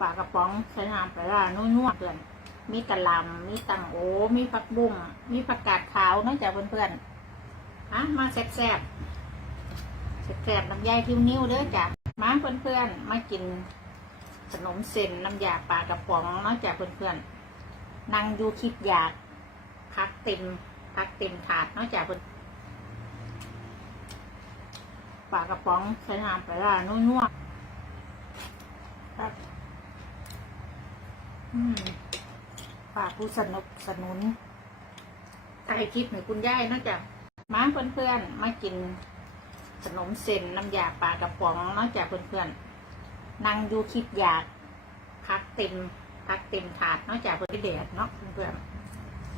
ปลากระป๋องใส่น้ำปลาร้านัวๆเพื่อนมีกะลำมีตังโอ มีผักบุ้งมีผักกาดขาวนอกจากเพื่อนๆฮะมาแซ่บๆแซ่บๆน้ำยายทิวนิ้วเด้อจ้ะมาเพื่อนๆมากินขนมเส้นน้ำยาปลากระป๋องเนอกจากเพื่อนๆนั่งดูคิดอยากพักเต็มพักเต็มถาดเนอกจากเพื่อนปลากระป๋องใส่น้ำปลาร้านัวๆครับ ฝากผู้สนับสนุนถ่ายคลิปหน่อยคุณย่ายนอกจากมาเพื่อนๆมากินขนมเส้นน้ำยาปลากระป๋องนอกจากเพื่อนๆนั่งดูคลิปอยากพักเต็มพักเต็มถาดนอกจากเพื่อนๆแดดเนาะเพื่อน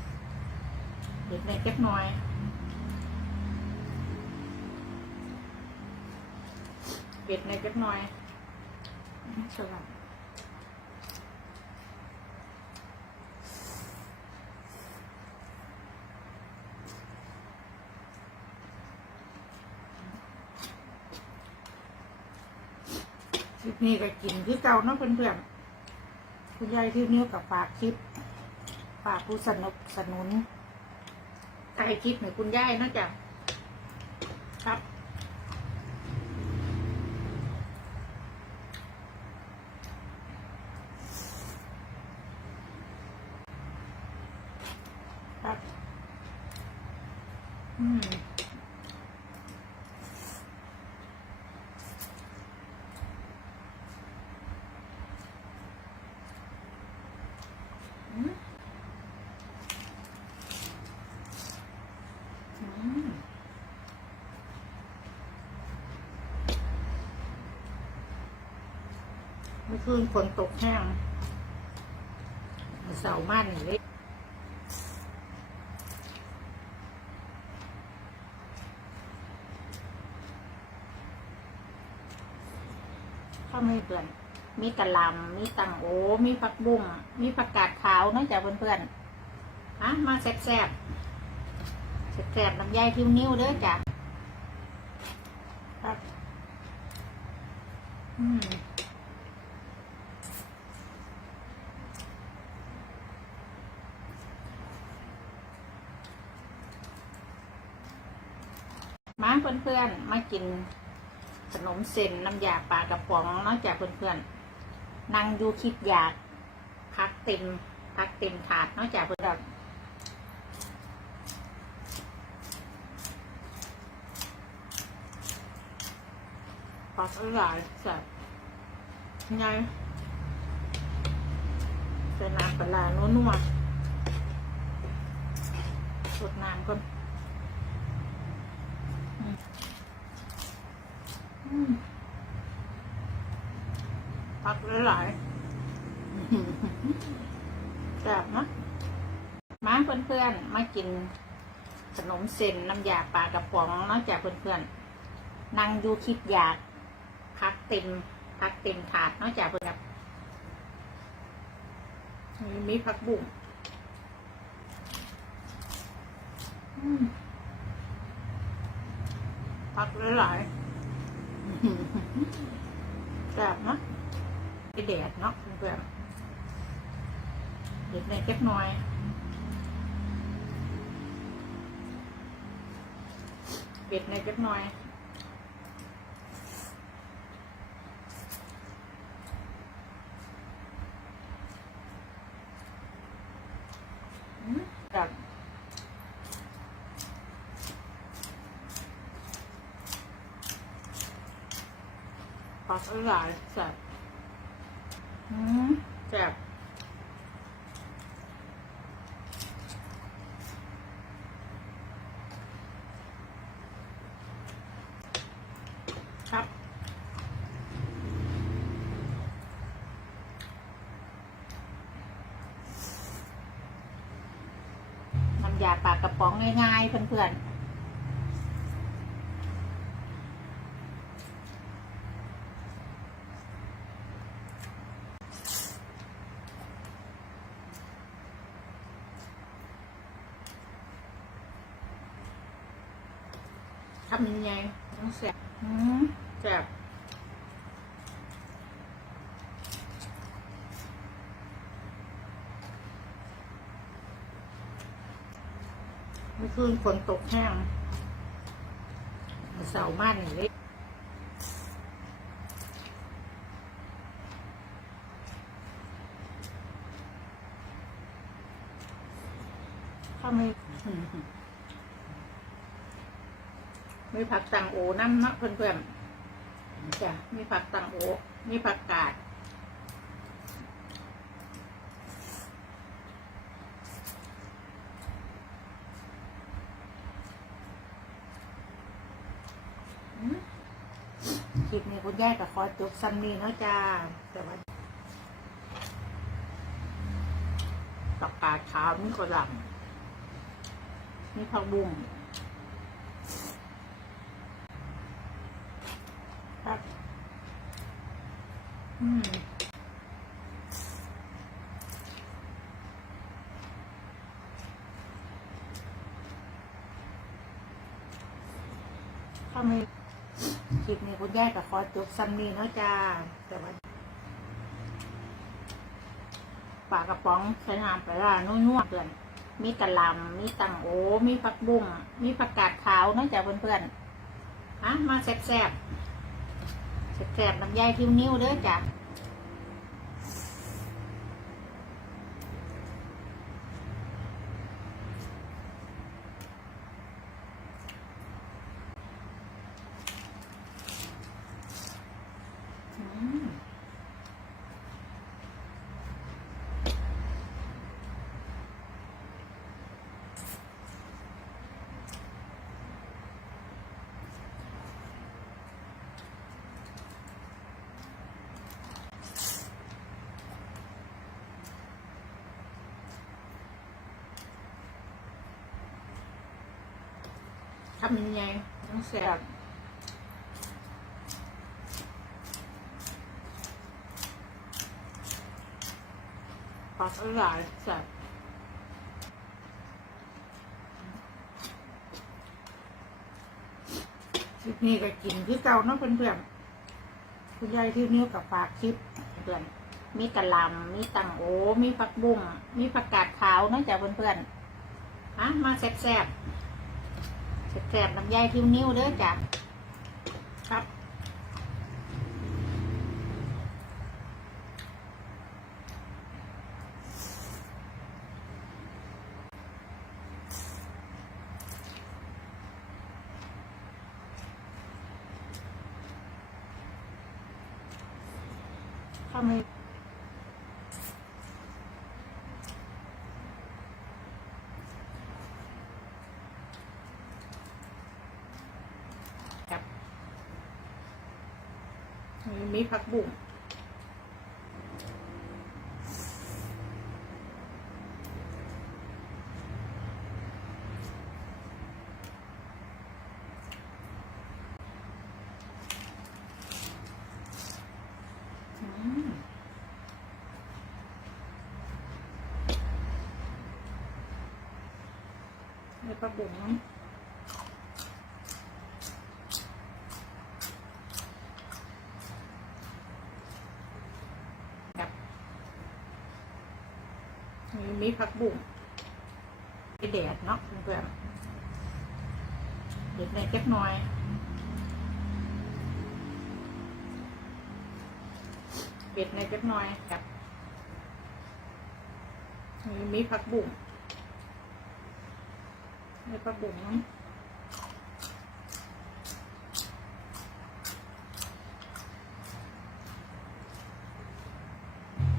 ๆเด็กในเก็บน้อยเป็ดในเก็บน้อยสลับค นี้ก็กินคือเก่าเนาะเพื่อนๆคุณยายที่นิ้วกับฝากคลิปฝากผู้สนับสนุนถ่ายคลิปหน่อยคุณยายเนอะจ๊ะครับครับ อืมอืม เมื่อคืนฝนตกแห้งเสาร์มันนี่เลยข้าวไม่เปื่อน มีกะลำมีตังโอ มีผักบุ้งมีผักกาดขาวเนอกจากเพื่อนๆฮะมาแซ่บๆแซ่บๆน้ำยายทิวนิ้วเด้อจ้ะครับอืม มาเพื่อนๆมากินขนมเส้นน้ำยาปลากระป๋องนอกจากเพื่อนๆนั่งดูคลิปอยากพักเต็มพักเต็มถาดนอกจากเพื่อนปักหลายแซ่บไงใส่น้ำปลาร้านัวๆสดน้ำก่อน อืมพักหลายๆแซ่บนะมาเพื่อนๆ มากินขนมเส้นน้ำยาปลากระป๋องเนอกจากเพื่อนๆ นั่งดูคลิปอยากพักเต็มพักเต็มถาดเนอกจากเพื่อนมีผักบุ้งอืมพักหลายๆ แบบนาะไปแดดเนาะเพื่อนเด็ดในเก็บน้อยเด็ดในเก็บน้อย ปลาสลายแซ่บอืมแซ่บครับน้ำยาปลากระป๋องง่ายๆเพื่อนๆ ทำยังไงต้องแสบอืมแสบ มื่อคืนฝนตกแห้งเสาร์มากนี่เลยถ้าไม่มีผักตังโอน้ำเนาะเพื่อนๆจ้ะมีผักตังโอมีผักกาด คลิปนี้คุณยายกับขอจบซันนี้เนาะจ้าแต่ว่าผักกาดขาวมีกระหล่ำมีผักบุ้งครับอืมถ้าไม ลิปนี้คุณยายกับขอจบซันนี้เนาะจ้าแต่ว่าปลากระป๋องใช้น้ำปลาร้านุ่นๆเพื่อนมีกะหลำมีตังโอ มีผักบุ้งมีผักกาดขาวเนาะจ้าเพื่อนๆอะมาแซ่บๆแสบๆน้ำยายทิวนิ้วเด้อจ้ะอืมทำยังไงต้องแสบปากหลายแสบคลิปนี้ก็กินคือเก่าเนาะเพื่อนๆคุณยายที่นิ้วกับฝากคลิปเพื่อนมีกระลำมีตังโอ มีผักบุ้งมีผักกาดขาวนะจ้ะเพื่อนๆอะมาแซ่บๆ แสบๆน้ำยายทิวนิ้วเด้อจ้ะครับเข้าไมรับมีมี ผักบุ้งอืมมีผักบุ้งเนอะครับ มีมีผักบุ้งมีแดดเนาะเพื่อนเด็ดในเก็บน่อยเบ็ดในเล็กน้อยครับมีมีผักบุ้งมีผักบุ้งน้ำ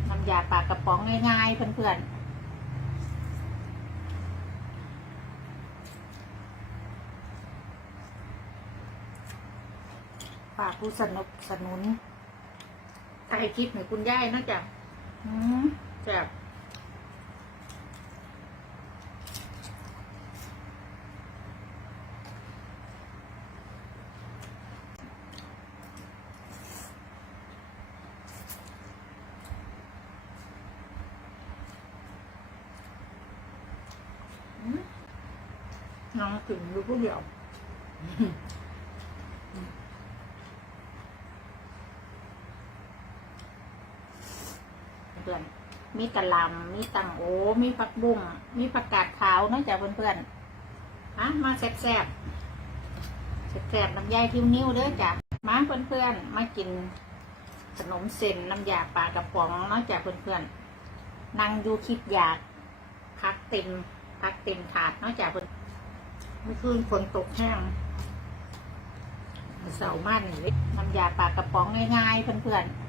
น้ำยาปลากระป๋องง่ายๆเพื่อนๆ ฝากผู้สนับสนุนถ่ายคลิปให้คุณยายเนอะจ๊ะอืมแซ่บอืมน้องถึงอยู่ผู้เดียว พื่อนมีกระหลำมีตังโอ มีผักบุ้ง มีผักกาดขาวนอะจ้ะเพื่อนๆฮะมาแซ่บแซ่บแซ่บแซ่บน้ำยายทิวนิ้วเด้อจ้ะ มาเพื่อนๆ มากินขนมเส้นน้ำยาปลากระป๋องนะจ้ะเพื่อนๆ นั่งดูคลิปอยากพักเต็มพักเต็มถาดนะจ้ะเพื่อนเมื่อคืนฝนตกแห้งเสามันน้ำยาปลากระป๋องง่ายๆเพื่อนๆ